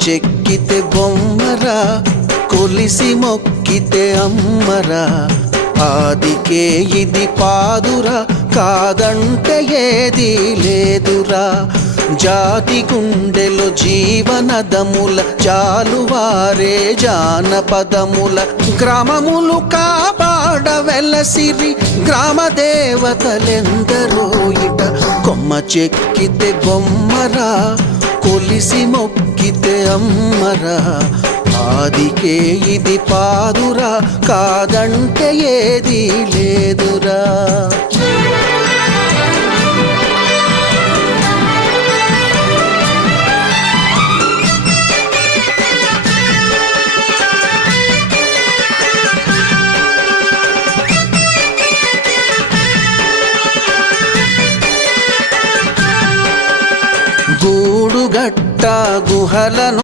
చెక్కితే బొమ్మరా, కొలిసి మొక్కితే అమ్మరా. ఆదికే ఇది పాదురా, కాదంటే ఏదీ లేదురా. జాతి గుండెలో జీవనదముల జాలువారే జానపదముల. గ్రామములు కాపాడ వెలసిరి గ్రామ దేవతలెందరో ఇట. కొమ్మ చెక్కితే బొమ్మరా, కొలిసి మొక్కితే అమ్మరా. ఆదికే ఇది పాదురా, కాదంటే ఏదీ లేదురా. గూడుగట్ట గుహలను